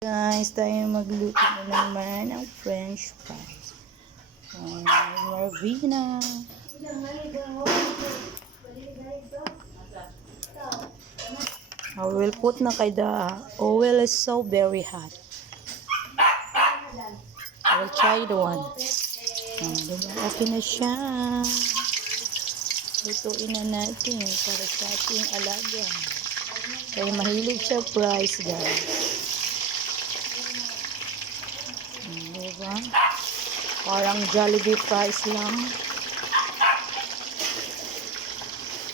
Guys, tayo magluto na naman ng french fries. Marvina. I will put na kay the oil is so very hot. I will try the one. Diba? Okay na siya. Lutuin na natin para sa ating alaga. Kaya mahilig siya fries, guys. Diba? Parang Jollibee fries lang.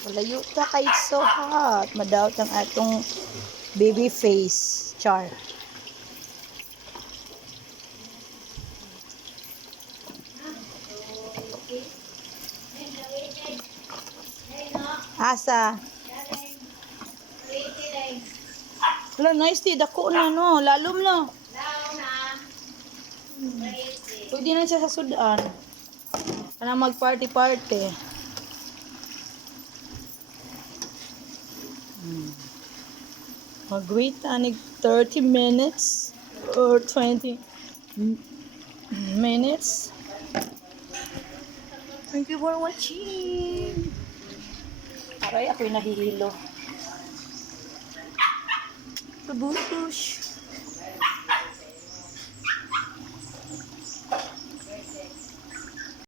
Malayo ta kay so hot. Madawat ang atong baby face. Char. Asa? Wala, nice tea. Dako na, no? Lalom na. Pwede na siya sa sudan. Para mag-party-party. Mag-wait anig 30 minutes or 20 minutes. Thank you for watching. Aray, ako'y nahihilo. Kabutush.